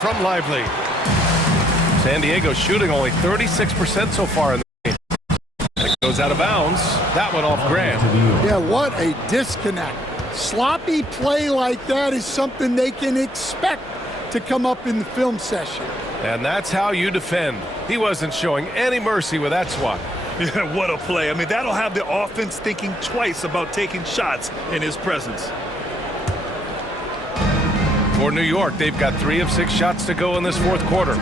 from Lively. San Diego shooting only 36% so far in the game. It goes out of bounds. That one off Grant. Yeah, what a disconnect. Sloppy play like that is something they can expect to come up in the film session. And that's how you defend. He wasn't showing any mercy with that swat. Yeah, what a play. I mean, that'll have the offense thinking twice about taking shots in his presence. For New York, they've got 3 of 6 shots to go in this fourth quarter.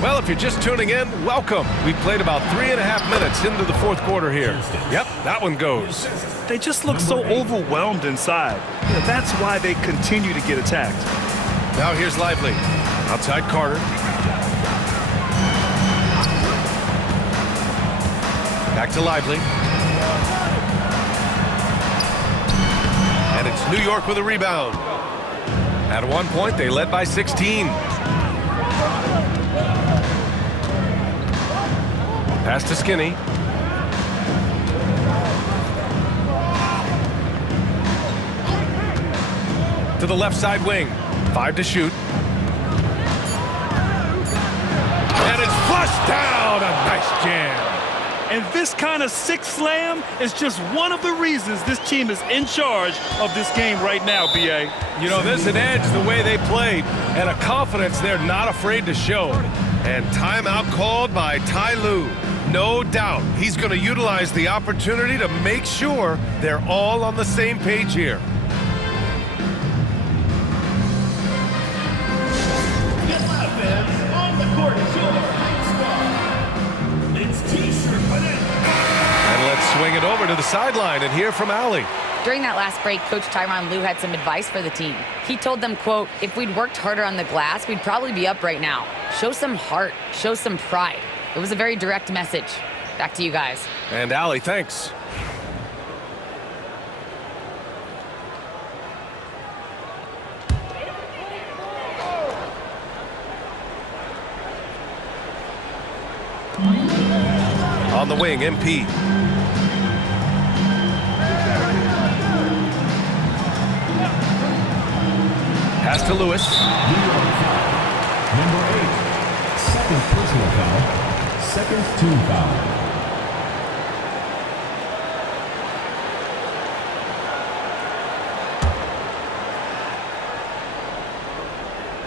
Well, if you're just tuning in, welcome. We've played about 3.5 minutes into the fourth quarter here. Yep, that one goes. They just look so overwhelmed inside. Yeah, that's why they continue to get attacked. Now here's Lively. Outside Carter. Back to Lively. And it's New York with a rebound. At one point, they led by 16. Pass to Skinny. To the left side wing. 5 to shoot. And it's flushed down. A nice jam. And this kind of six slam is just one of the reasons this team is in charge of this game right now, BA. You know, there's an edge the way they played and a confidence they're not afraid to show. And timeout called by Ty Lue. No doubt he's going to utilize the opportunity to make sure they're all on the same page here. On the court is your squad. It's T-shirt. And let's swing it over to the sideline and hear from Allie. During that last break, Coach Tyronn Lue had some advice for the team. He told them, quote, if we'd worked harder on the glass, we'd probably be up right now. Show some heart, show some pride. It was a very direct message. Back to you guys. And Allie, thanks. On the wing, MP. Pass to Lewis. Number 8, second personal foul, second team foul.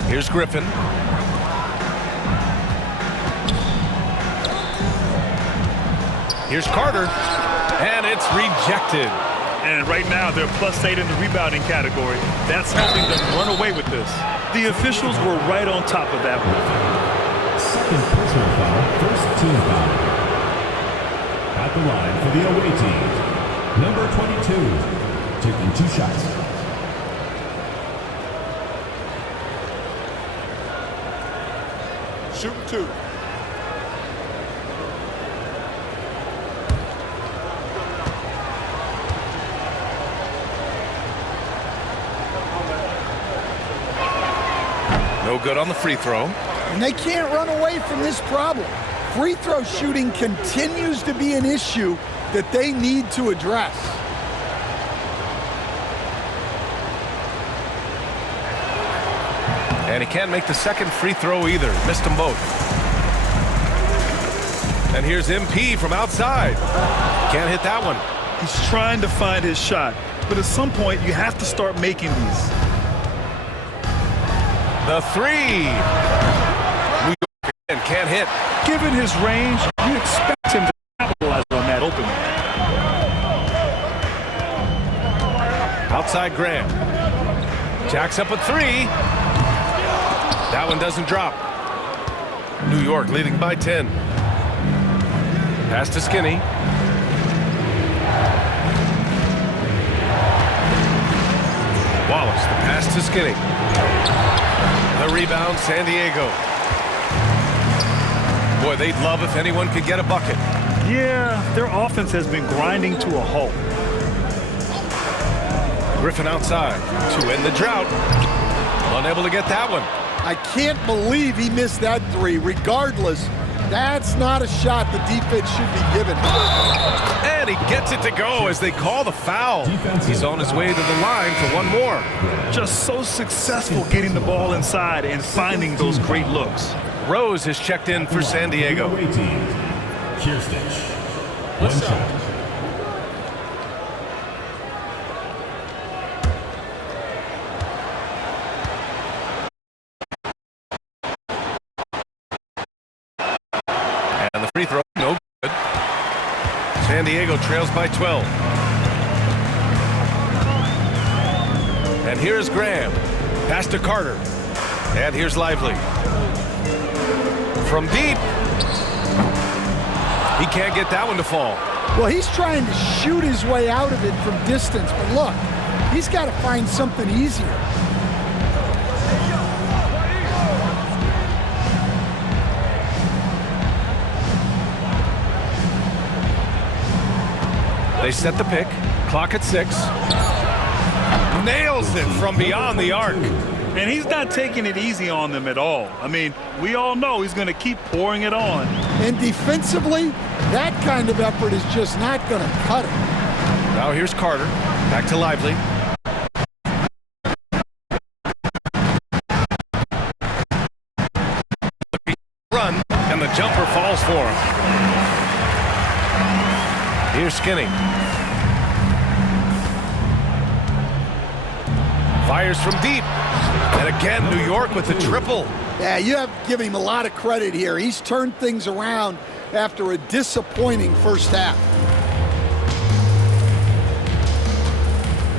Here's Griffin. Here's Carter, and it's rejected. And right now, they're +8 in the rebounding category. That's helping them run away with this. The officials were right on top of that one. Second personal foul, first team foul. At the line for the away team, number 22, taking 2 shots. Shooting 2. No good on the free throw. And they can't run away from this problem. Free throw shooting continues to be an issue that they need to address. And he can't make the second free throw either. Missed them both. And here's MP from outside. Can't hit that one. He's trying to find his shot, but at some point, you have to start making these. The 3. New York again can't hit. Given his range, you expect him to capitalize on that opening. Outside Graham. Jacks up a 3. That one doesn't drop. New York leading by 10. Pass to Skinny. Wallace, the pass to Skinny. The rebound, San Diego. Boy, they'd love if anyone could get a bucket. Yeah, their offense has been grinding to a halt. Griffin outside to end the drought. Unable to get that one. I can't believe he missed that 3, regardless That's not a shot the defense should be given. And he gets it to go as they call the foul. He's on his way to the line for one more. Just so successful getting the ball inside and finding those great looks. Rose has checked in for San Diego. Kirstich. One shot. And the free throw, no good. San Diego trails by 12. And here's Graham. Pass to Carter. And here's Lively. From deep. He can't get that one to fall. Well, he's trying to shoot his way out of it from distance, but look, he's got to find something easier. They set the pick. Clock at 6. Nails it from beyond the arc. And he's not taking it easy on them at all. I mean, we all know he's going to keep pouring it on. And defensively, that kind of effort is just not going to cut it. Now here's Carter. Back to Lively. Run, and the jumper falls for him. Here's Skinny. Fires from deep. And again, New York with the triple. Yeah, you have to give him a lot of credit here. He's turned things around after a disappointing first half.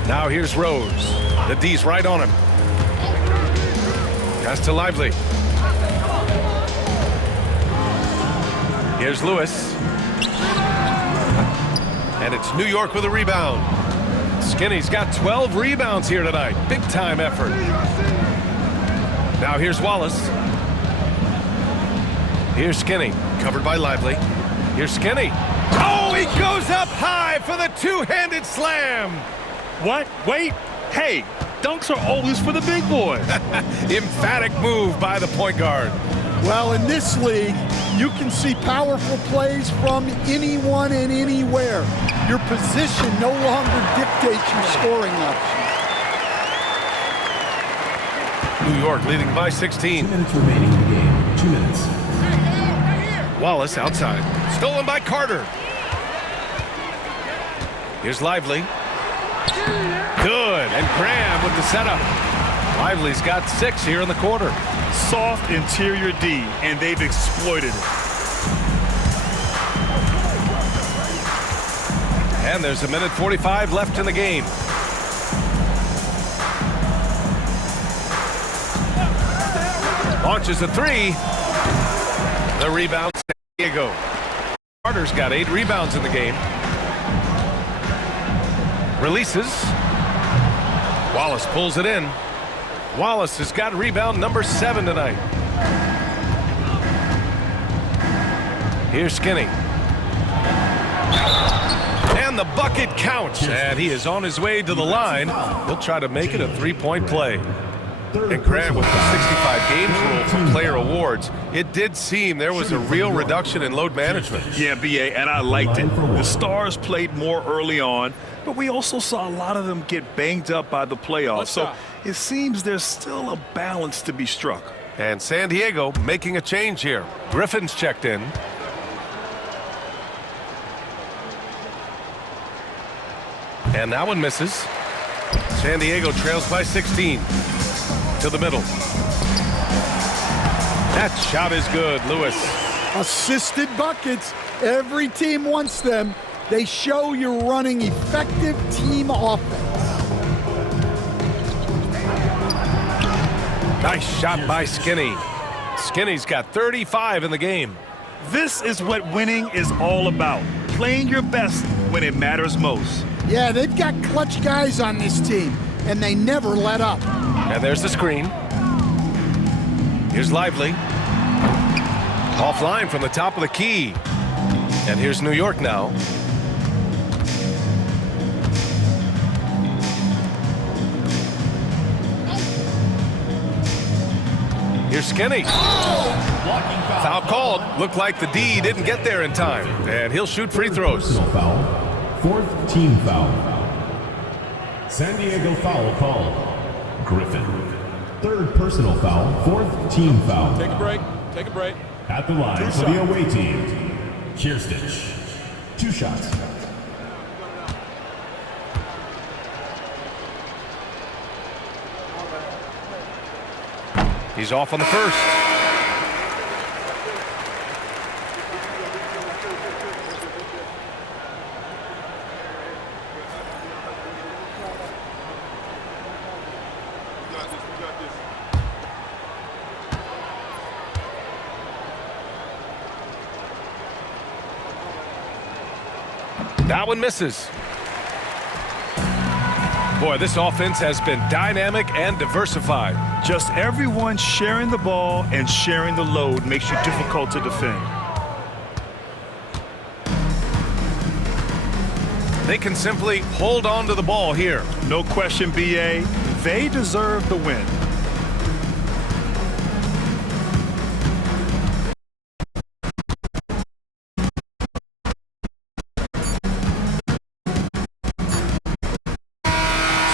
Now here's Rose. The D's right on him. Pass to Lively. Here's Lewis. And it's New York with a rebound. Skinny's got 12 rebounds here tonight. Big time effort. Now here's Wallace. Here's Skinny, covered by Lively. Here's Skinny. Oh, he goes up high for the two-handed slam. What? Wait. Hey, dunks are always for the big boys. Emphatic move by the point guard. Well, in this league, you can see powerful plays from anyone and anywhere. Your position no longer dictates your scoring options. New York leading by 16. 2 minutes remaining in the game. 2 minutes. Wallace outside. Stolen by Carter. Here's Lively. Good. And Graham with the setup. Lively's got 6 here in the quarter. Soft interior D, and they've exploited it. And there's 1:45 left in the game. Launches a 3. The rebound, San Diego. Carter's got 8 rebounds in the game. Releases. Wallace pulls it in. Wallace has got rebound number 7 tonight. Here's Skinny. And the bucket counts. And he is on his way to the line. He'll try to make it a 3-point play. And Grant, with the 65 games rule for player awards, it did seem there was a real reduction in load management. Yeah, BA, and I liked it. The Stars played more early on, but we also saw a lot of them get banged up by the playoffs. So it seems there's still a balance to be struck. And San Diego making a change here. Griffin's checked in. And that one misses. San Diego trails by 16. To the middle. That shot is good, Lewis. Assisted buckets. Every team wants them. They show you're running effective team offense. Nice shot by Skinny. Skinny's got 35 in the game. This is what winning is all about. Playing your best when it matters most. Yeah, they've got clutch guys on this team, and they never let up. And there's the screen. Here's Lively. Offline from the top of the key. And here's New York now. Here's Skinny. Blocking foul. Foul called. Looked like the D didn't get there in time, and he'll shoot free throws. Personal foul. Fourth team foul. San Diego foul called. Griffin. Third personal foul. Fourth team foul. Take a break. Take a break. At the line for the away team, Kirstich. 2 shots. He's off on the first. That one misses. Boy, this offense has been dynamic and diversified. Just everyone sharing the ball and sharing the load makes you difficult to defend. They can simply hold on to the ball here. No question, BA. They deserve the win.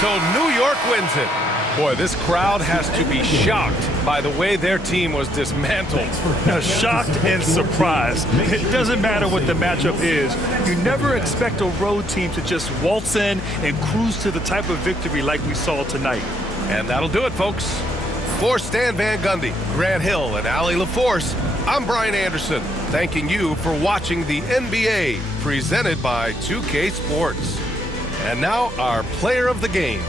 So New York wins it. Boy, this crowd has to be shocked by the way their team was dismantled. Shocked and surprised. It doesn't matter what the matchup is. You never expect a road team to just waltz in and cruise to the type of victory like we saw tonight. And that'll do it, folks. For Stan Van Gundy, Grant Hill, and Allie LaForce, I'm Brian Anderson, thanking you for watching the NBA presented by 2K Sports. And now our player of the game.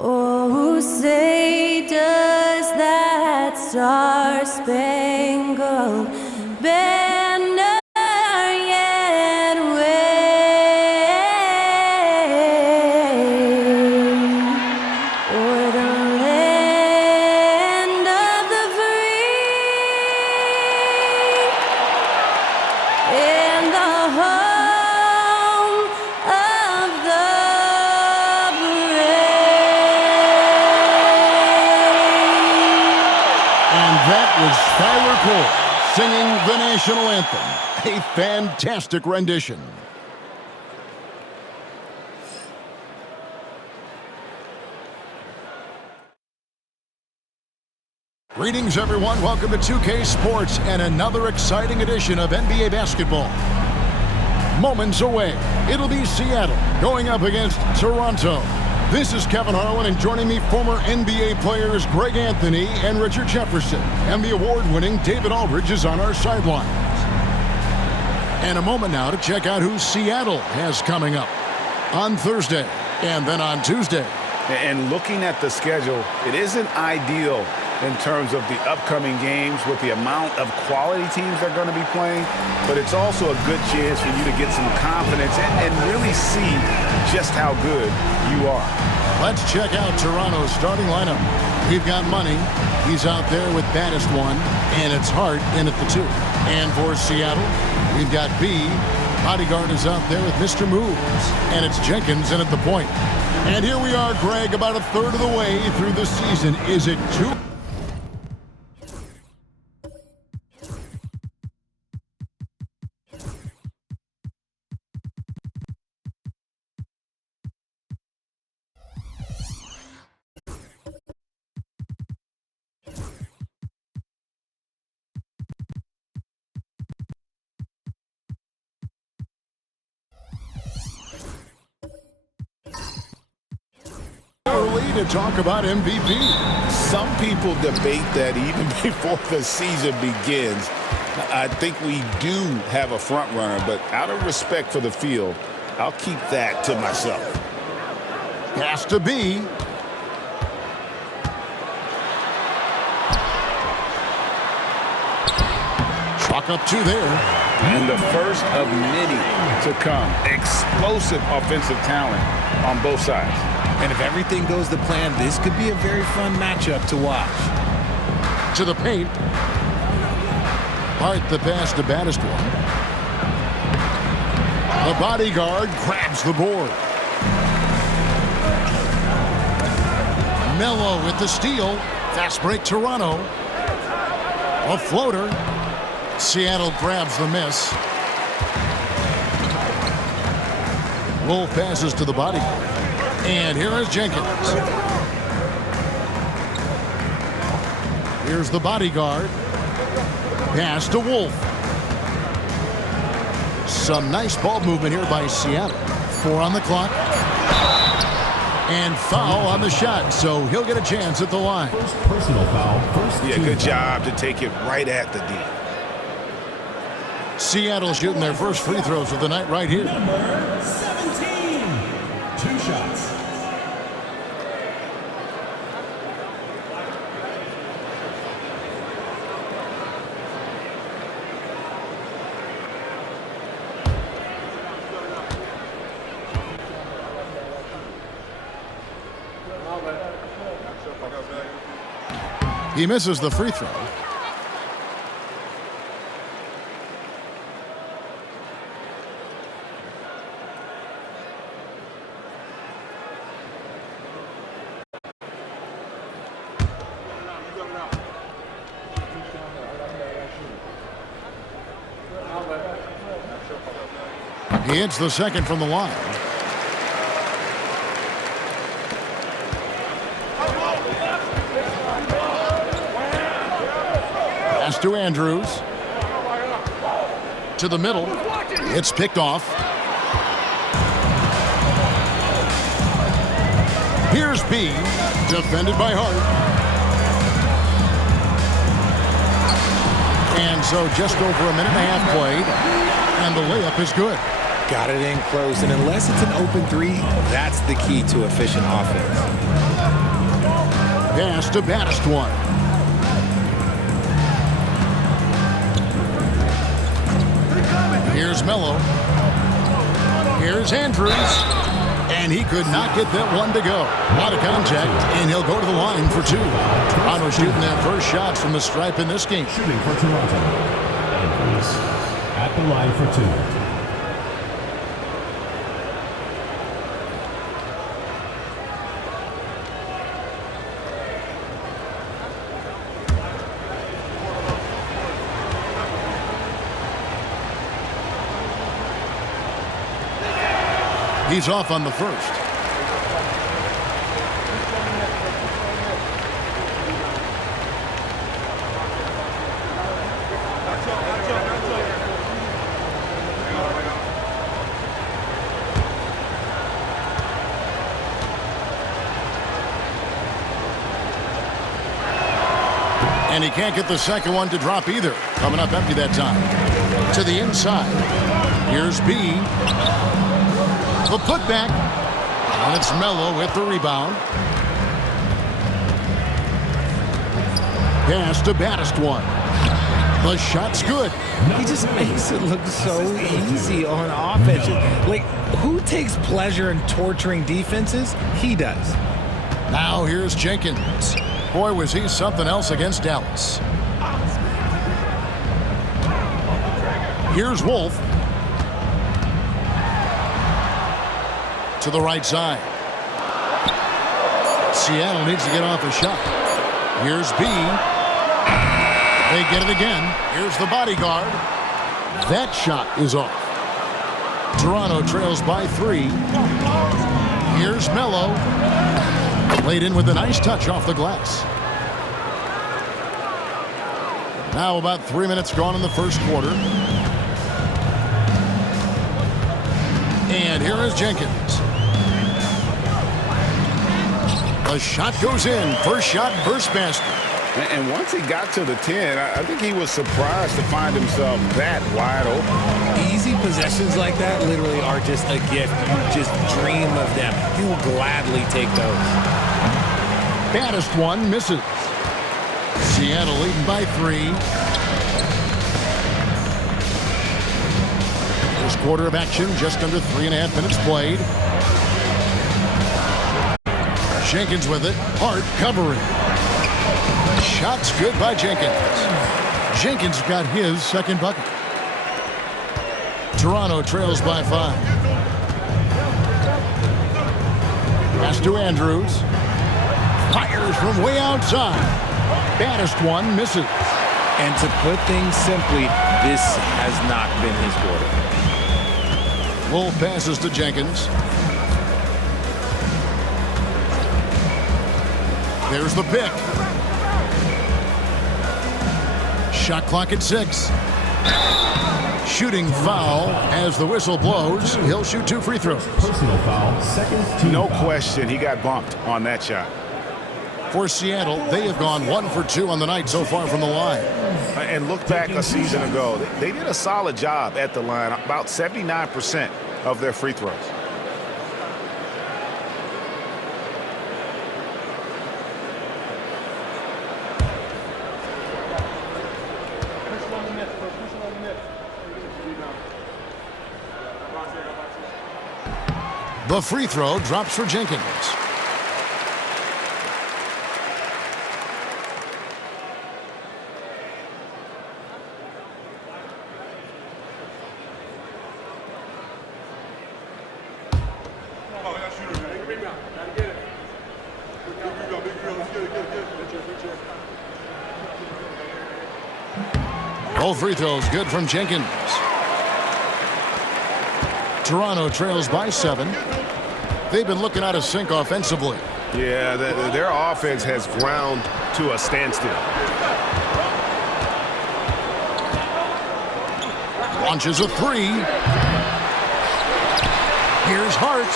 Oh, say does that star-spangled banner yet wave o'er the land of the free? was Skylar Cole singing the national anthem. A fantastic rendition. Greetings, everyone. Welcome to 2K Sports and another exciting edition of NBA basketball. Moments away, it'll be Seattle going up against Toronto. This is Kevin Harlan, and joining me, former NBA players Greg Anthony and Richard Jefferson. And the award-winning David Aldridge is on our sidelines. And a moment now to check out who Seattle has coming up on Thursday and then on Tuesday. And looking at the schedule, it isn't ideal in terms of the upcoming games with the amount of quality teams they're going to be playing, but it's also a good chance for you to get some confidence and really see just how good you are. Let's check out Toronto's starting lineup. We've got Money. He's out there with baddest one, and it's Hart in at the 2. And for Seattle, we've got B. Bodyguard is out there with Mr. Moves, and it's Jenkins in at the point. And here we are, Greg, about a third of the way through the season. Is it too... early to talk about MVP? Some people debate that even before the season begins. I think we do have a front runner, but out of respect for the field, I'll keep that to myself. Has to be. Chalk up 2 there. And the first of many to come. Explosive offensive talent on both sides. And if everything goes to plan, this could be a very fun matchup to watch. To the paint. Hart the pass to baddest one. The Bodyguard grabs the board. Melo with the steal. Fast break Toronto. A floater. Seattle grabs the miss. Wolf passes to the Bodyguard. And here is Jenkins. Here's the Bodyguard. Pass to Wolf. Some nice ball movement here by Seattle. 4 on the clock. And foul on the shot, so he'll get a chance at the line. First personal foul. Good job to take it right at the D. Seattle shooting their first free throws of the night right here. Number 17. 2 shots. He misses the free throw. He hits the second from the line. Pass to Andrews. To the middle. It's picked off. Here's B. Defended by Hart. And so just over a minute and a half played. And the layup is good. Got it in close, and unless it's an open 3, that's the key to efficient offense. Pass to baddest one. Here's Melo. Here's Andrews. And he could not get that one to go. A lot of contact, and he'll go to the line for 2. Toronto shooting their first shots from the stripe in this game. Shooting for Toronto. Andrews at the line for 2. He's off on the first. And he can't get the second one to drop either. Coming up empty that time. To the inside. Here's B. The putback. And it's Melo with the rebound. Pass to Baddest one. The shot's good. He just makes it look so easy on offense. Like, who takes pleasure in torturing defenses? He does. Now here's Jenkins. Boy, was he something else against Dallas. Here's Wolf. To the right side. Seattle needs to get off a shot. Here's B. They get it again. Here's the bodyguard. That shot is off. Toronto trails by 3. Here's Melo. Played in with a nice touch off the glass. Now about 3 minutes gone in the first quarter. And here is Jenkins. The shot goes in. First shot, first basket. And once he got to the 10, I think he was surprised to find himself that wide open. Easy possessions like that literally are just a gift. You just dream of them. He will gladly take those. Baddest one misses. Seattle leading by 3. First quarter of action, just under 3.5 minutes played. Jenkins with it. Hart covering. Shot's good by Jenkins. Jenkins got his second bucket. Toronto trails by 5. Pass to Andrews. Fires from way outside. Baddest one misses. And to put things simply, this has not been his quarter. Wolf passes to Jenkins. There's the pick. Shot clock at 6. Shooting foul as the whistle blows. He'll shoot 2 free throws. Personal foul, second team No foul. question, he got bumped on that shot. For Seattle, they have gone 1 for 2 on the night so far from the line. And look back a season ago, they did a solid job at the line, about 79% of their free throws. The free throw drops for Jenkins. Both free throws good from Jenkins. Toronto trails by 7. They've been looking out of sync offensively. Yeah, their offense has ground to a standstill. Launches a 3. Here's Hart.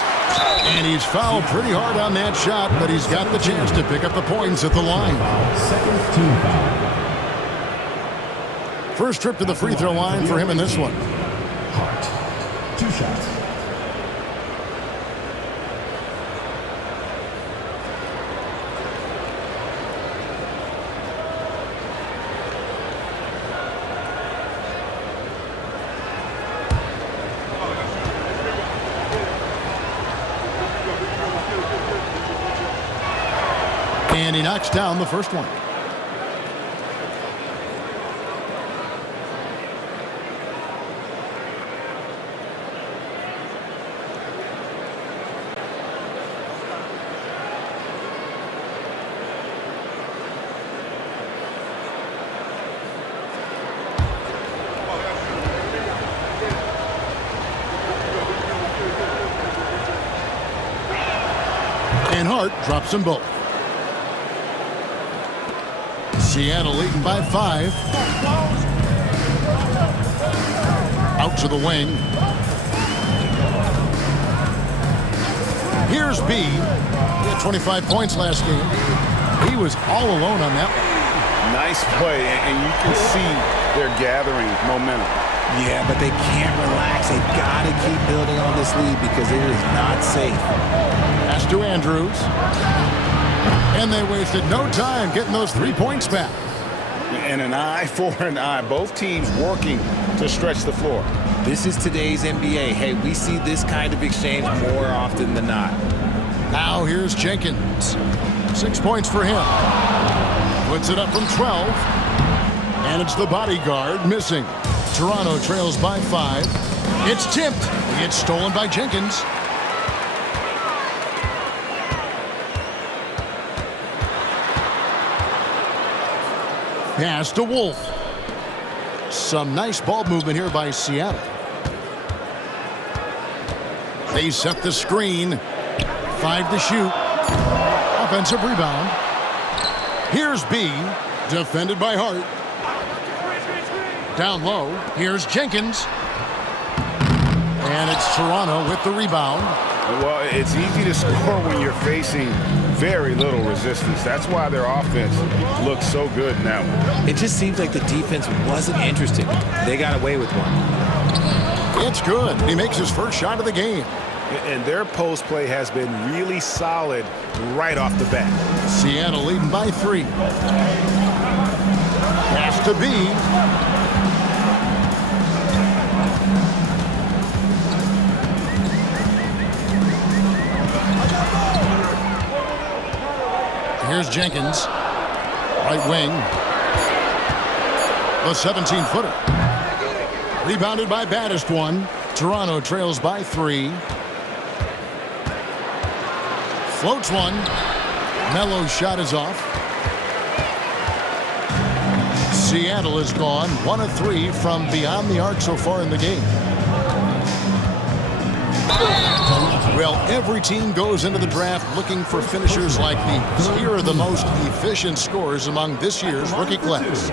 And he's fouled pretty hard on that shot, but he's got the chance to pick up the points at the line. Second team foul. First trip to the free throw line for him in this one. Hart. 2 shots. And he knocks down the first one. And Hart drops them both. Seattle leading by 5. Out to the wing. Here's B. He had 25 points last game. He was all alone on that one. Nice play, and you can see they're gathering momentum. Yeah, but they can't relax. They've got to keep building on this lead because it is not safe. Pass to Andrews. And they wasted no time getting those 3 points back. And an eye for an eye. Both teams working to stretch the floor. This is today's NBA. Hey, we see this kind of exchange more often than not. Now here's Jenkins. 6 points for him. Puts it up from 12. And it's the bodyguard missing. Toronto trails by 5. It's tipped. It's stolen by Jenkins. Pass to Wolf. Some nice ball movement here by Seattle. They set the screen. 5 to shoot. Offensive rebound. Here's B. Defended by Hart. Down low. Here's Jenkins. And it's Toronto with the rebound. Well, it's easy to score when you're facing very little resistance. That's why their offense looks so good in that one. It just seems like the defense wasn't interested. They got away with one. It's good. He makes his first shot of the game. And their post play has been really solid right off the bat. Seattle leading by 3. Pass to B. Here's Jenkins. Right wing. The 17-footer. Rebounded by Baddest one. Toronto trails by 3. Floats one. Melo's shot is off. Seattle is gone 1 of 3 from beyond the arc so far in the game. Well, every team goes into the draft looking for finishers like these. Here are the most efficient scorers among this year's rookie class.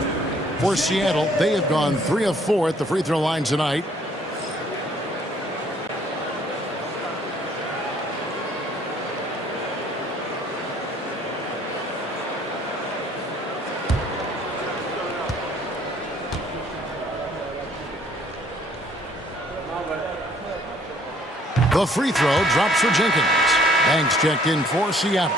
For Seattle, they have gone 3 of 4 at the free throw line tonight. The free throw drops for Jenkins. Banks checked in for Seattle.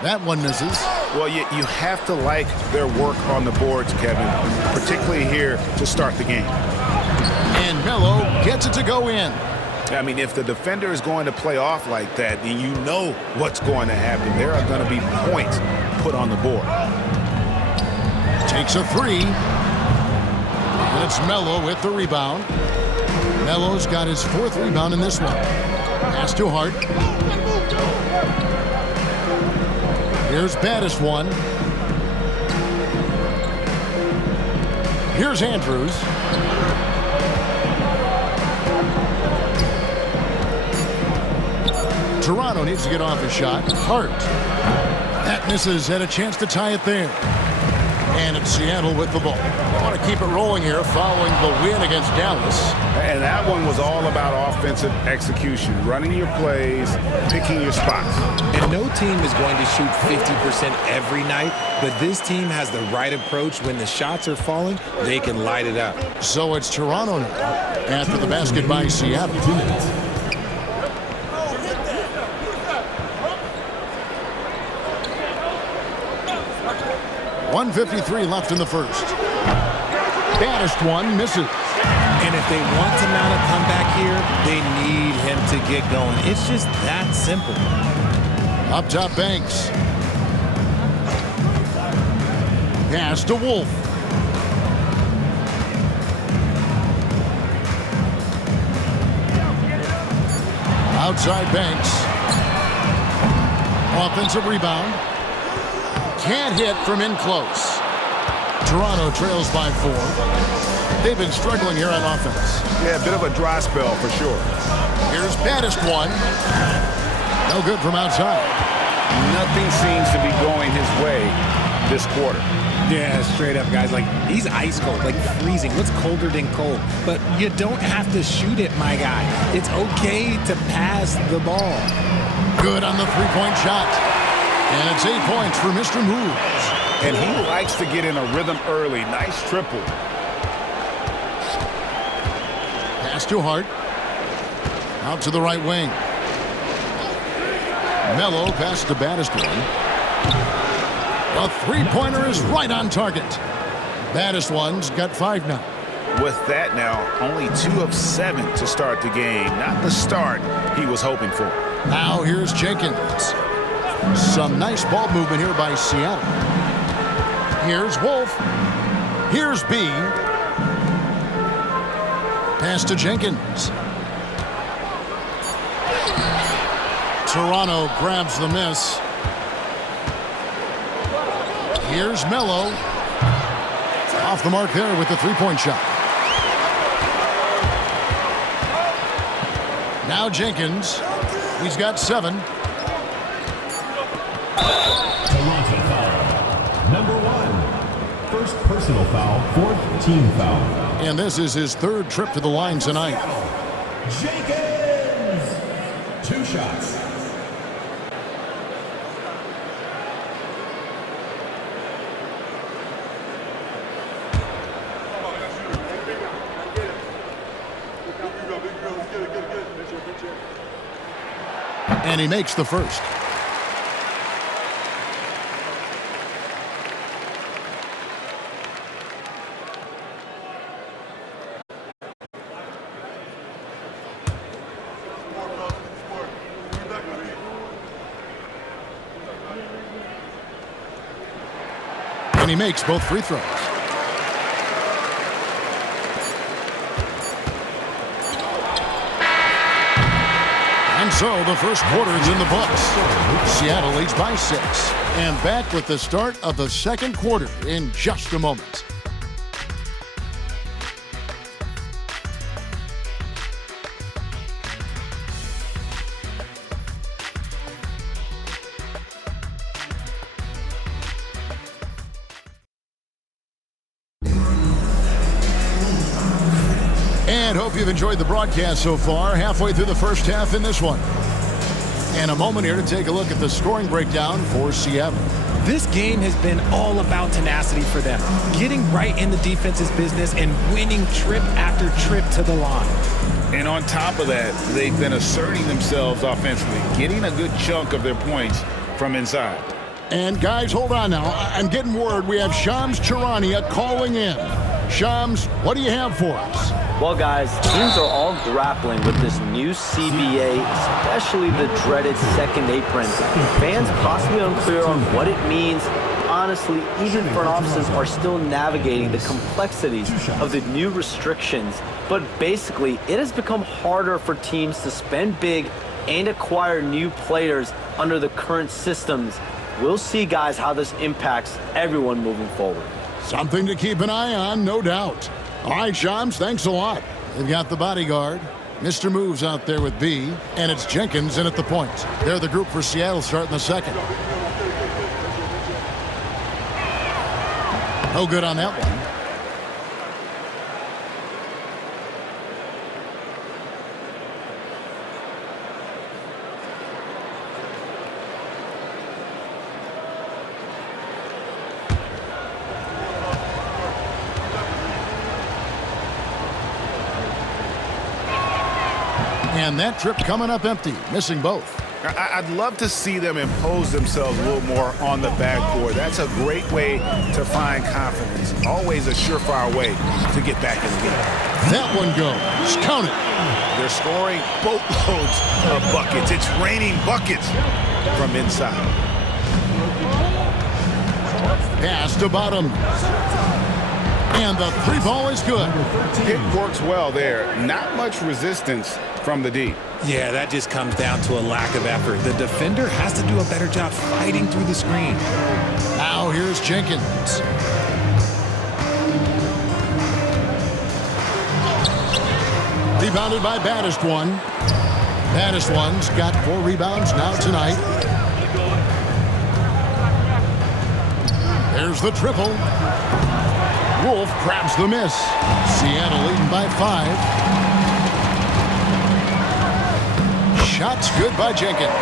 That one misses. Well, you have to like their work on the boards, Kevin, particularly here to start the game. And Melo gets it to go in. I mean, if the defender is going to play off like that, then you know what's going to happen. There are going to be points put on the board. Takes a 3. And it's Melo with the rebound. Melo's got his 4th rebound in this one. Pass to Hart. Here's Baddest one. Here's Andrews. Toronto needs to get off his shot. Hart. That misses. Had a chance to tie it there. And it's Seattle with the ball. They want to keep it rolling here following the win against Dallas. And that one was all about offensive execution, running your plays, picking your spots. And no team is going to shoot 50% every night, but this team has the right approach. When the shots are falling, they can light it up. So it's Toronto now after the basket by Seattle. 1:53 left in the first. Baddest one misses. And if they want to mount a comeback here, they need him to get going. It's just that simple. Up top, Banks. Pass to Wolf. Outside Banks. Offensive rebound. Can't hit from in close. Toronto trails by 4. They've been struggling here on offense. Yeah, a bit of a dry spell for sure. Here's baddest one. No good from outside. Nothing seems to be going his way this quarter. Yeah, straight up, guys. Like, he's ice cold, like freezing. What's colder than cold? But you don't have to shoot it, my guy. It's okay to pass the ball. Good on the three-point shot. And it's 8 points for Mr. Moves. And he likes to get in a rhythm early. Nice triple. Pass to Hart. Out to the right wing. Melo pass to baddest one. A three-pointer is right on target. Baddest one's got 5 now. With that now, only 2 of 7 to start the game. Not the start he was hoping for. Now here's Jenkins. Some nice ball movement here by Seattle. Here's Wolf. Here's B. Pass to Jenkins. Toronto grabs the miss. Here's Melo. Off the mark there with the three-point shot. Now Jenkins. He's got 7. Toronto foul. Number 1. First personal foul, 4th team foul. And this is his 3rd trip to the line tonight. Jenkins. 2 shots. And he makes the first. And he makes both free throws. And so the first quarter is in the books. Seattle leads by 6. And back with the start of the second quarter in just a moment. And hope you've enjoyed the broadcast so far. Halfway through the first half in this one. And a moment here to take a look at the scoring breakdown for Seattle. This game has been all about tenacity for them. Getting right in the defense's business and winning trip after trip to the line. And on top of that, they've been asserting themselves offensively, getting a good chunk of their points from inside. And guys, hold on now. I'm getting word we have Shams Charania calling in. Shams, what do you have for us? Well, guys, teams are all grappling with this new CBA, especially the dreaded second apron. Fans possibly unclear on what it means. Honestly, even front offices are still navigating the complexities of the new restrictions. But basically, it has become harder for teams to spend big and acquire new players under the current systems. We'll see, guys, how this impacts everyone moving forward. Something to keep an eye on, no doubt. All right, Shams, thanks a lot. They've got the bodyguard. Mr. Moves out there with B, and it's Jenkins in at the point. They're the group for Seattle starting the second. No good on that one. And that trip coming up empty, missing both. I'd love to see them impose themselves a little more on the backboard. That's a great way to find confidence. Always a surefire way to get back in the game. That one goes. Count it. They're scoring boatloads of buckets. It's raining buckets from inside. Pass to Bottom. And the three ball is good. It works well there. Not much resistance from the D. Yeah, that just comes down to a lack of effort. The defender has to do a better job fighting through the screen. Now here's Jenkins. Rebounded by Baddest One. Baddest One's got 4 rebounds now tonight. There's the triple. Wolf grabs the miss. Seattle leading by 5. Shots good by Jenkins.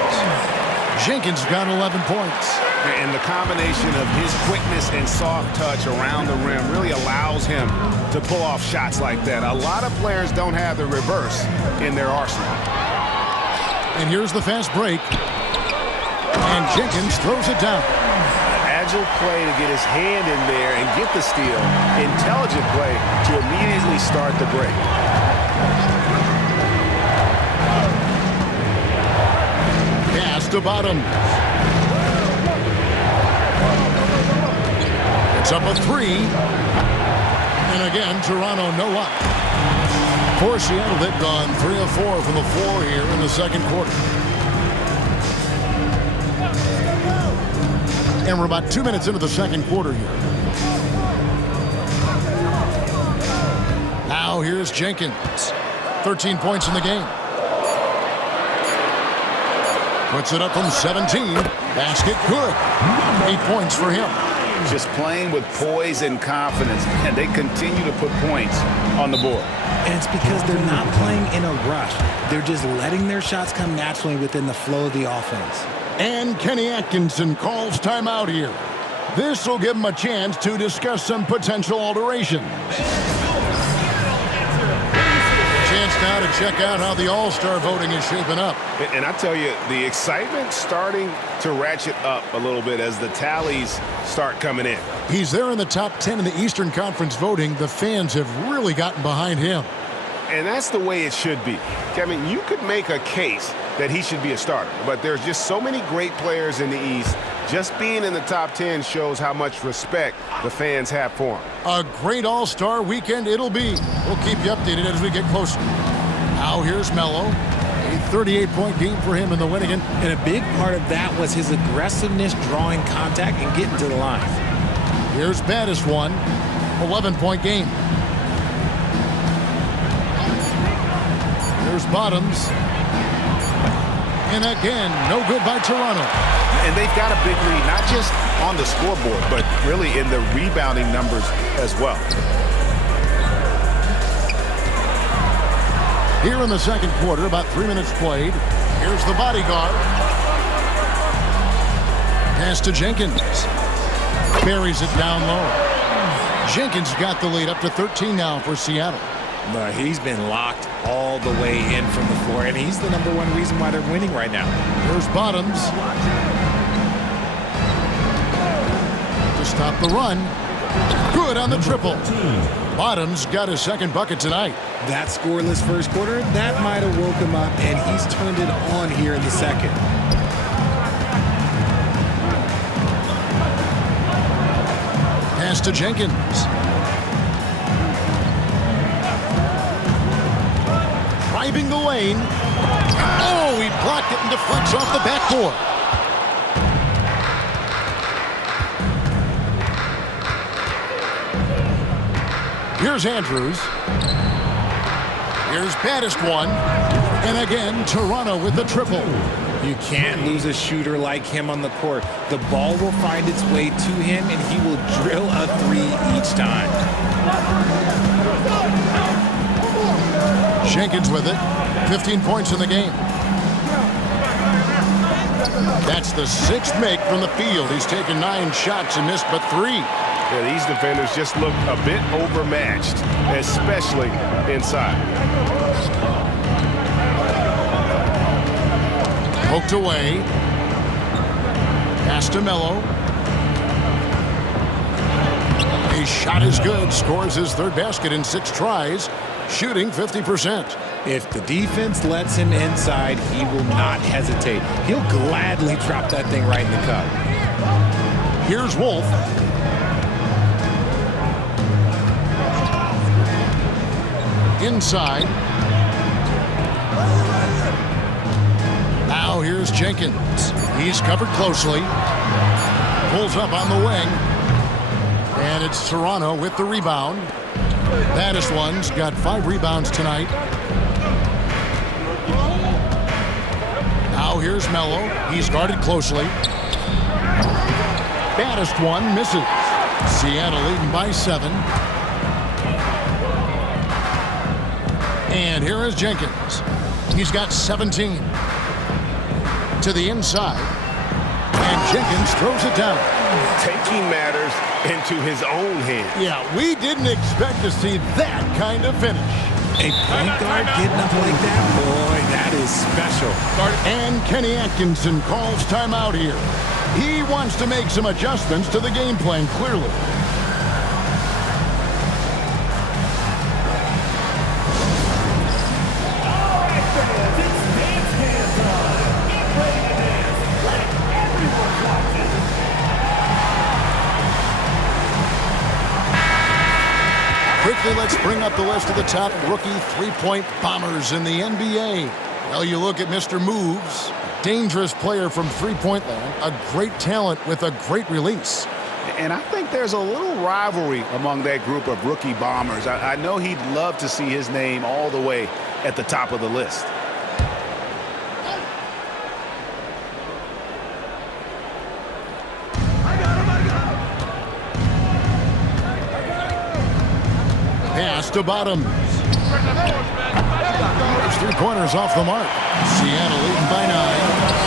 Jenkins got 11 points. And the combination of his quickness and soft touch around the rim really allows him to pull off shots like that. A lot of players don't have the reverse in their arsenal. And here's the fast break. And Jenkins throws it down. Agile play to get his hand in there and get the steal. Intelligent play to immediately start the break. Pass to Bottom. It's up a 3. And again, Toronto no up. For Seattle, they've gone 3 of 4 from the floor here in the second quarter. And we're about 2 minutes into the second quarter here. Now here's Jenkins. 13 points in the game. Puts it up from 17. Basket good. 8 points for him. Just playing with poise and confidence, and they continue to put points on the board. And it's because they're not playing in a rush. They're just letting their shots come naturally within the flow of the offense. And Kenny Atkinson calls timeout here. This will give him a chance to discuss some potential alterations. Chance now to check out how the All-Star voting is shaping up. And I tell you, the excitement's starting to ratchet up a little bit as the tallies start coming in. He's there in the top 10 in the Eastern Conference voting. The fans have really gotten behind him. And that's the way it should be. Kevin, you could make a case that he should be a starter, but there's just so many great players in the East. Just being in the top 10 shows how much respect the fans have for him. A great All-Star weekend it'll be. We'll keep you updated as we get closer. Now here's Melo. A 38-point game for him in the win again. And a big part of that was his aggressiveness, drawing contact, and getting to the line. Here's Baddest One. 11-point game. Here's Bottoms. And again, no good by Toronto. And they've got a big lead, not just on the scoreboard, but really in the rebounding numbers as well. Here in the second quarter, about 3 minutes played. Here's the bodyguard. Pass to Jenkins. Buries it down low. Jenkins got the lead up to 13 now for Seattle. He's been locked all the way in from the floor, and he's the #1 reason why they're winning right now. Here's Bottoms. To stop the run. Good on the triple. Bottoms got his second bucket tonight. That scoreless first quarter, that might have woke him up, and he's turned it on here in the second. Pass to Jenkins. Driving the lane. Oh, he blocked it and deflects off the backboard. Here's Andrews. Here's Baddest One. And again, Toronto with the triple. You can't lose a shooter like him on the court. The ball will find its way to him, and he will drill a 3 each time. Jenkins with it. 15 points in the game. That's the 6th make from the field. He's taken 9 shots and missed but 3. Yeah, these defenders just look a bit overmatched, especially inside. Poked away. Pass to Melo. His shot is good. Scores his 3rd basket in 6 tries. Shooting 50%. If the defense lets him inside, he will not hesitate. He'll gladly drop that thing right in the cup. inside. Now here's Jenkins. He's covered closely. Pulls up on the wing. And it's Toronto with the rebound. Baddest one's got 5 rebounds tonight. Now here's Melo. He's guarded closely. Baddest one misses. Seattle leading by 7. And here is Jenkins. He's got 17. To the inside. And Jenkins throws it down. Taking matters into his own hands. Yeah, we didn't expect to see that kind of finish. A point guard getting up like that, boy, that is special. And Kenny Atkinson calls timeout here. He wants to make some adjustments to the game plan, clearly. Quickly, let's bring up the list of the top rookie three-point bombers in the NBA. Well, you look at Mr. Moves, dangerous player from three-point land, a great talent with a great release. And I think there's a little rivalry among that group of rookie bombers. I know he'd love to see his name all the way at the top of the list. Pass to Bottoms. There's 3 pointers off the mark. Seattle leading by 9.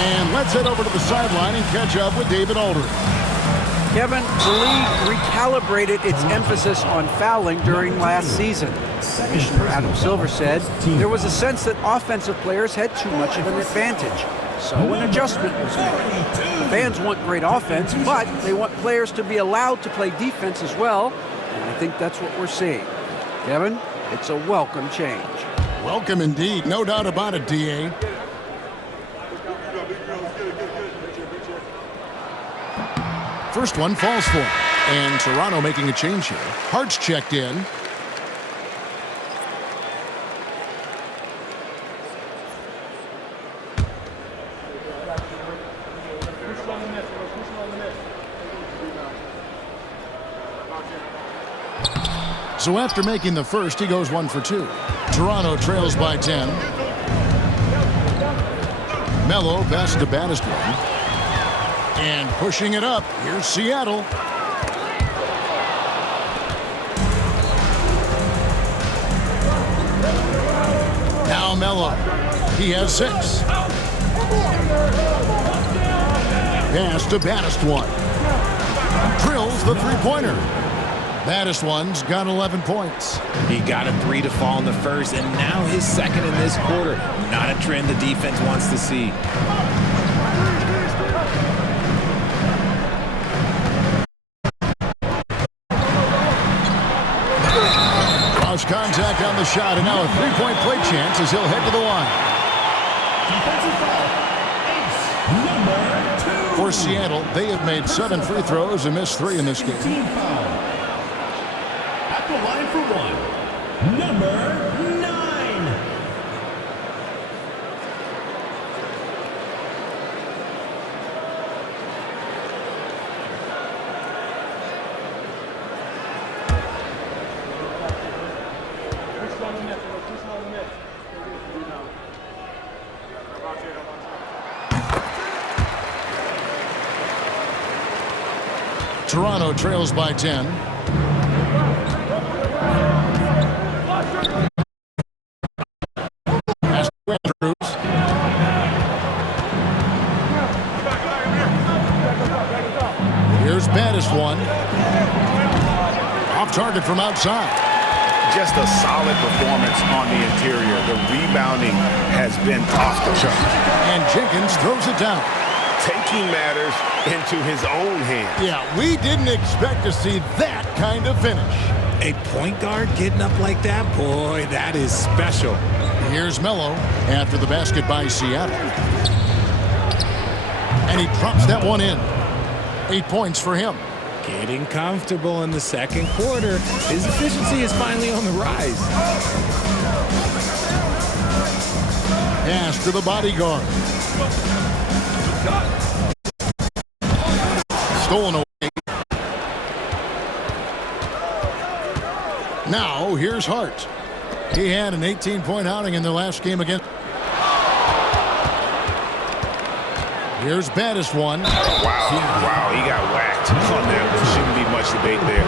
And let's head over to the sideline and catch up with David Aldridge. Kevin, the league recalibrated its emphasis on fouling during last season. Commissioner Adam Silver said there was a sense that offensive players had too much of an advantage. So an adjustment was made. Fans want great offense, but they want players to be allowed to play defense as well. And I think that's what we're seeing. Kevin, it's a welcome change. Welcome indeed. No doubt about it, D.A. First one falls for him. And Toronto making a change here. Hart's checked in. So after making the first, he goes 1 for 2. Toronto trails by 10. Melo passes to baddest one. And pushing it up, here's Seattle. Now Melo. He has 6. Pass to baddest one. Drills the three-pointer. Baddest one's got 11 points. He got a 3 to fall in the first, and now his second in this quarter. Not a trend the defense wants to see. Cross contact on the shot, and now a three-point play chance as he'll head to the line. Defensive foul, ace number 2. For Seattle, they have made 7 free throws and missed 3 in this game. Team foul. At the line for 1, number 9. Toronto trails by 10. Here's baddest one. Off target from outside. Just a solid performance on the interior. The rebounding has been off the charts. And Jenkins throws it down. Taking matters into his own hands. Yeah, we didn't expect to see that kind of finish. A point guard getting up like that, boy, that is special. Here's Melo after the basket by Seattle. And he drops that one in. 8 points for him. Getting comfortable in the second quarter. His efficiency is finally on the rise. Pass to the bodyguard. Stolen away. Now, here's Hart. He had an 18-point outing in the last game against. Here's baddest one. Wow, he got whacked on that. There shouldn't be much debate there.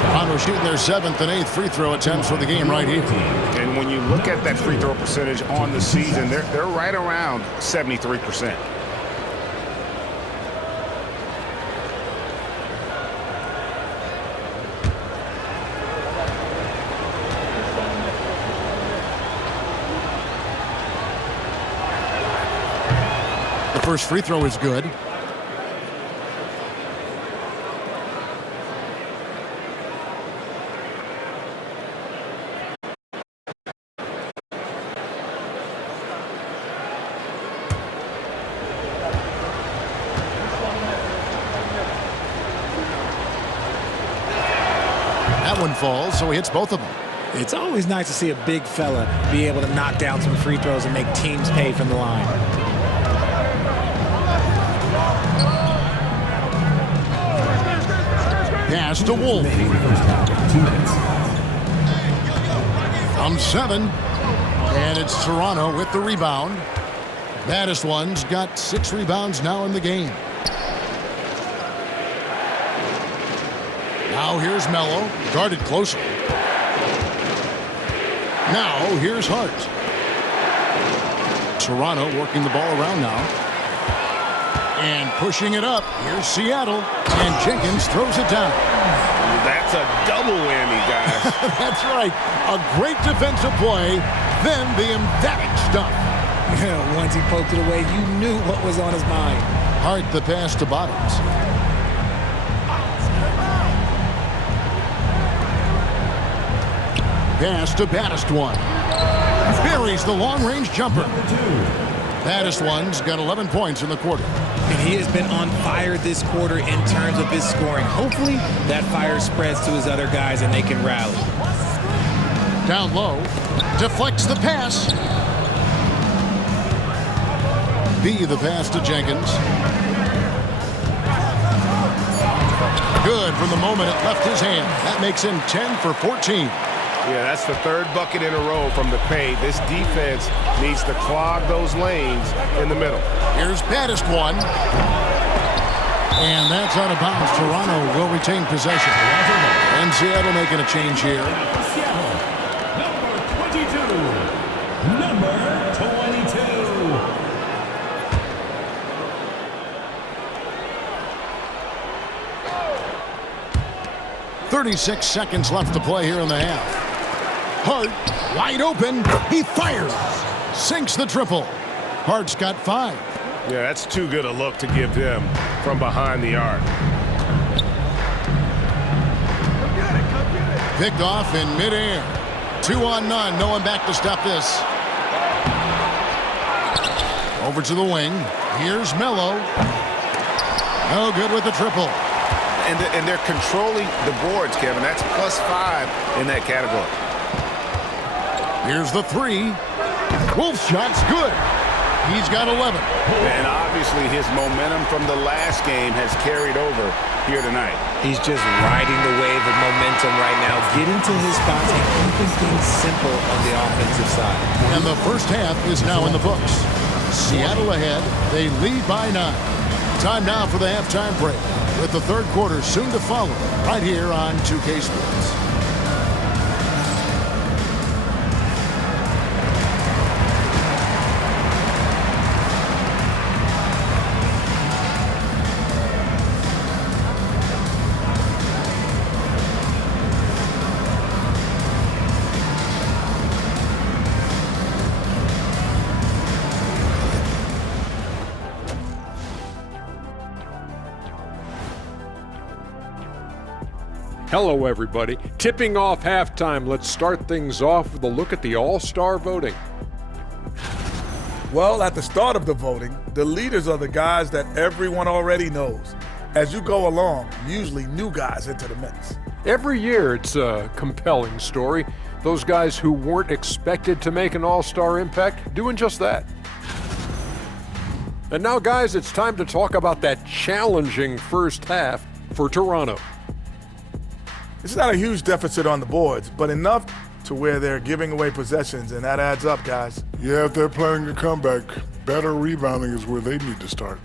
Toronto shooting their 7th and 8th free throw attempts for the game right here. And when you look at that free throw percentage on the season, they're right around 73%. First free throw is good. That one falls, so he hits both of them. It's always nice to see a big fella be able to knock down some free throws and make teams pay from the line. Pass to Wolf. From 7. And it's Toronto with the rebound. Baddest one's got 6 rebounds now in the game. Now here's Mello, guarded closer. Now here's Hart. Toronto working the ball around now. And pushing it up. Here's Seattle. And Jenkins throws it down. That's a double whammy, guys. That's right. A great defensive play, then the emphatic stuff. Once he poked it away, you knew what was on his mind. Hart the pass to Bottoms. Pass to baddest one. Buries the long-range jumper. Baddest one's got 11 points in the quarter. And he has been on fire this quarter in terms of his scoring. Hopefully that fire spreads to his other guys and they can rally. Down low. Deflects the pass. B the pass to Jenkins. Good from the moment it left his hand. That makes him 10 for 14. Yeah, that's the 3rd bucket in a row from the paint. This defense needs to clog those lanes in the middle. Here's baddest one. And that's out of bounds. Toronto will retain possession. And Seattle making a change here. Number 22. 36 seconds left to play here in the half. Hart, wide open. He fires. Sinks the triple. Hart's got 5. Yeah, that's too good a look to give them from behind the arc. Picked off in midair. 2 on none. No one back to stop this. Over to the wing. Here's Mello. No good with the triple. And they're controlling the boards, Kevin. That's +5 in that category. Here's the 3. Wolf shot's good. He's got 11. And obviously his momentum from the last game has carried over here tonight. He's just riding the wave of momentum right now, getting to his spots and keeping things simple on the offensive side. And the first half is now in the books. Seattle ahead. They lead by 9. Time now for the halftime break, with the 3rd quarter soon to follow right here on 2K Sports. Hello, everybody. Tipping off halftime. Let's start things off with a look at the All-Star voting. Well, at the start of the voting, the leaders are the guys that everyone already knows. As you go along, usually new guys enter the mix. Every year, it's a compelling story. Those guys who weren't expected to make an all-star impact doing just that. And now, guys, it's time to talk about that challenging first half for Toronto. It's not a huge deficit on the boards, but enough to where they're giving away possessions, and that adds up, guys. Yeah, if they're playing a comeback, better rebounding is where they need to start.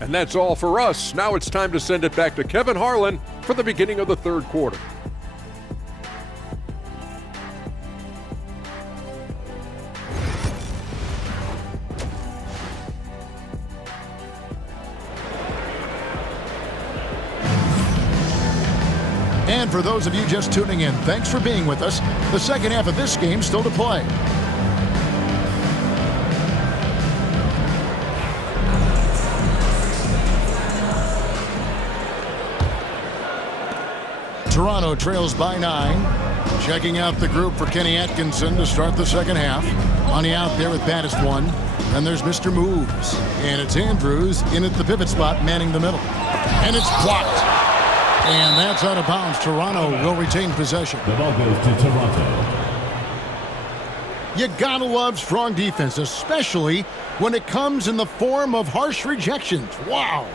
And that's all for us. Now it's time to send it back to Kevin Harlan for the beginning of the third quarter. And for those of you just tuning in, thanks for being with us. The second half of this game still to play. Toronto trails by 9. Checking out the group for Kenny Atkinson to start the second half. On the out there with baddest one. Then there's Mr. Moves. And it's Andrews in at the pivot spot, manning the middle. And it's blocked. And that's out of bounds. Toronto will retain possession. The ball goes to Toronto. You gotta love strong defense, especially when it comes in the form of harsh rejections. Wow.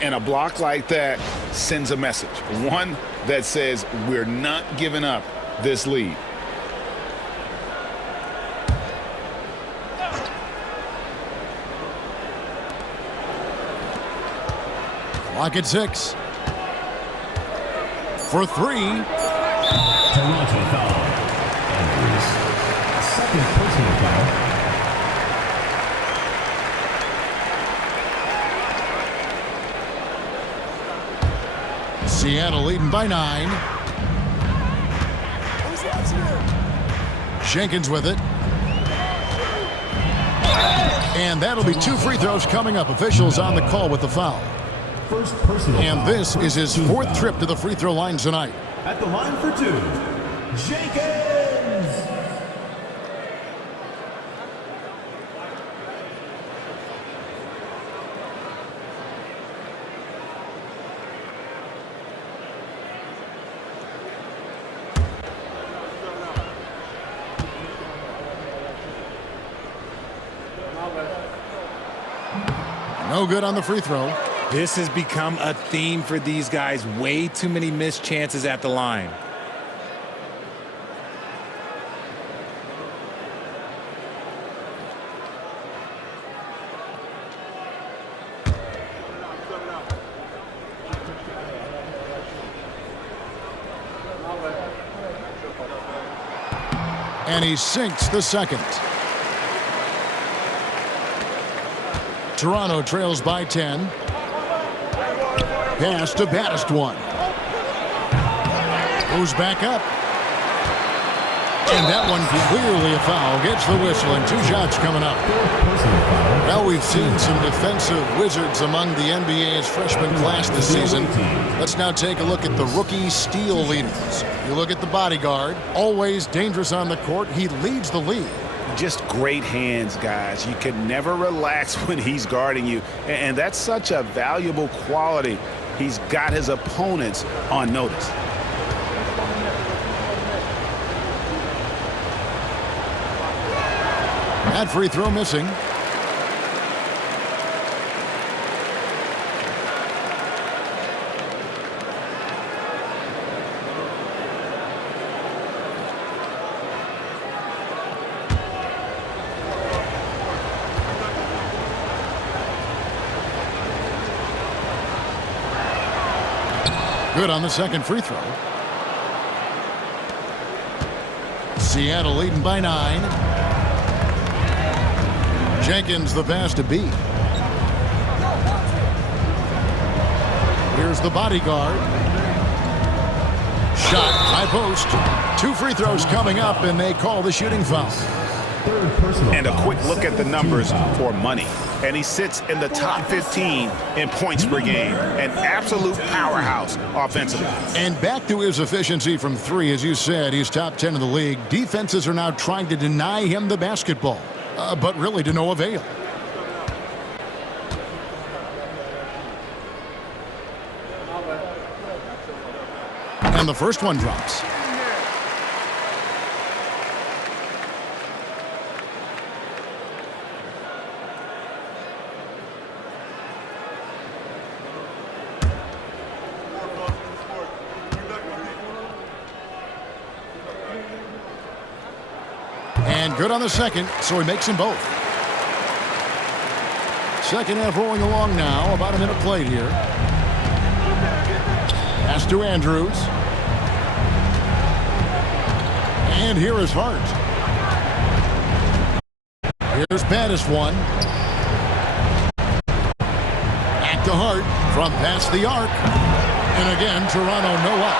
And a block like that sends a message. One that says we're not giving up this lead. Clock at 6. For 3. Toronto foul. Andrews. Second personal foul. Seattle leading by 9. Jenkins with it. And that'll be 2 free throws coming up. Officials on the call with the foul. First personal and foul. this is his 4th trip to the free throw line tonight. At the line for 2, Jenkins. No good on the free throw. This has become a theme for these guys. Way too many missed chances at the line. And he sinks the second. Toronto trails by 10. Pass to baddest one. Goes back up. And that one clearly a foul. Gets the whistle and 2 shots coming up. Well, we've seen some defensive wizards among the NBA's freshman class this season. Let's now take a look at the rookie steal leaders. You look at the bodyguard, always dangerous on the court. He leads the league. Just great hands, guys. You can never relax when he's guarding you. And that's such a valuable quality. He's got his opponents on notice. That free throw missing. Good on the second free throw. Seattle leading by 9. Jenkins the pass to beat. Here's the bodyguard. Shot, high post. 2 free throws coming up, and they call the shooting foul. And a quick look at the numbers for money. And he sits in the top 15 in points per game. An absolute powerhouse offensively. And back to his efficiency from 3, as you said, he's top 10 in the league. Defenses are now trying to deny him the basketball, but really to no avail. And the first one drops. And good on the second, so he makes them both. Second half rolling along now, about a minute played here. Pass to Andrews. And here is Hart. Here's Pattis one. Back to Hart from past the arc. And again, Toronto no up.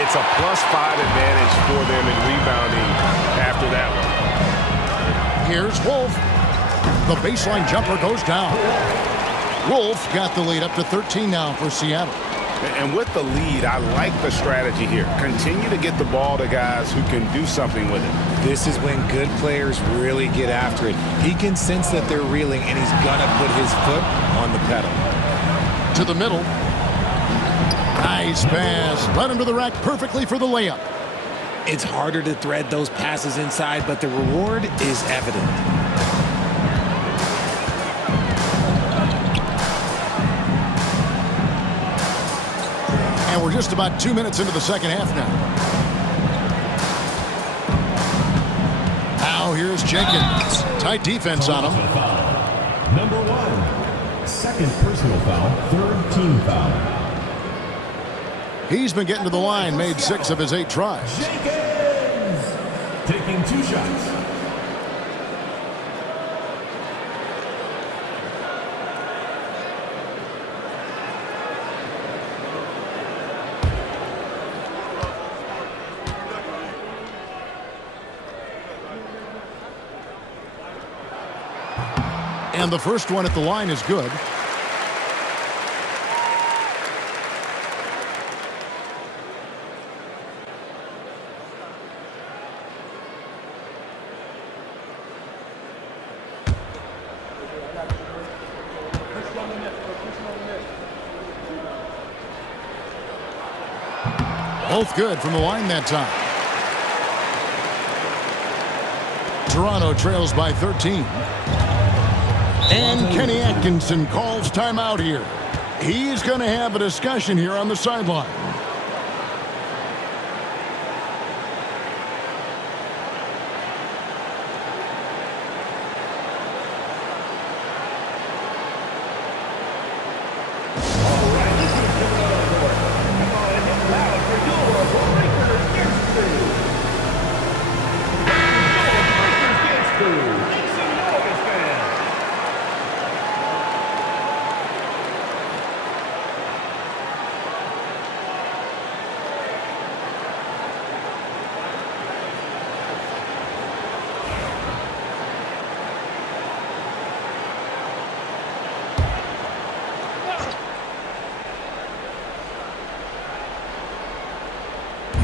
It's a +5 advantage for them in rebounding after that one. Here's Wolf. The baseline jumper goes down. Wolf got the lead up to 13 now for Seattle. And with the lead, I like the strategy here. Continue to get the ball to guys who can do something with it. This is when good players really get after it. He can sense that they're reeling, and he's going to put his foot on the pedal. To the middle. Nice pass. Led him to the rack perfectly for the layup. It's harder to thread those passes inside, but the reward is evident. And we're just about 2 minutes into the second half now. Now here's Jenkins. Tight defense on him. Number 1. Second personal foul. Third team foul. He's been getting to the line, made 6 of his 8 tries. Jenkins taking 2 shots. And the first one at the line is good. Both good from the line that time. Toronto trails by 13. And Kenny Atkinson calls timeout here. He's going to have a discussion here on the sideline.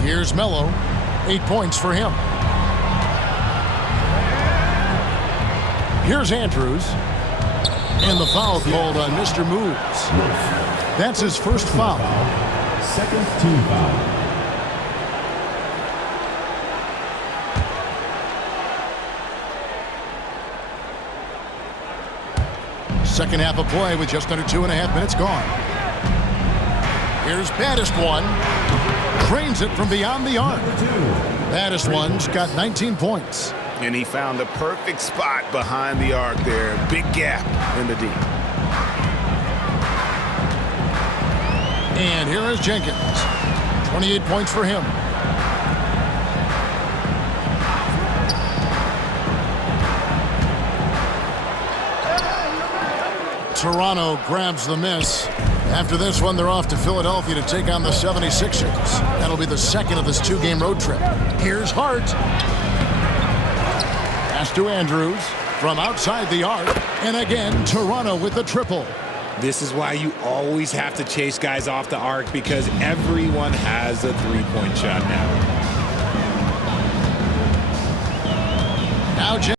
Here's Melo. 8 points for him. Here's Andrews. And the foul called on Mr. Moves. That's his first foul. Second team foul. Second half of play with just under 2.5 minutes gone. Here's Pattis one. Drains it from beyond the arc. Pattis one's got 19 points. And he found the perfect spot behind the arc there. Big gap in the D. And here is Jenkins. 28 points for him. Toronto grabs the miss. After this one, they're off to Philadelphia to take on the 76ers. That'll be the second of this 2-game road trip. Here's Hart. Pass to Andrews from outside the arc. And again, Toronto with the triple. This is why you always have to chase guys off the arc, because everyone has a three-point shot now. Now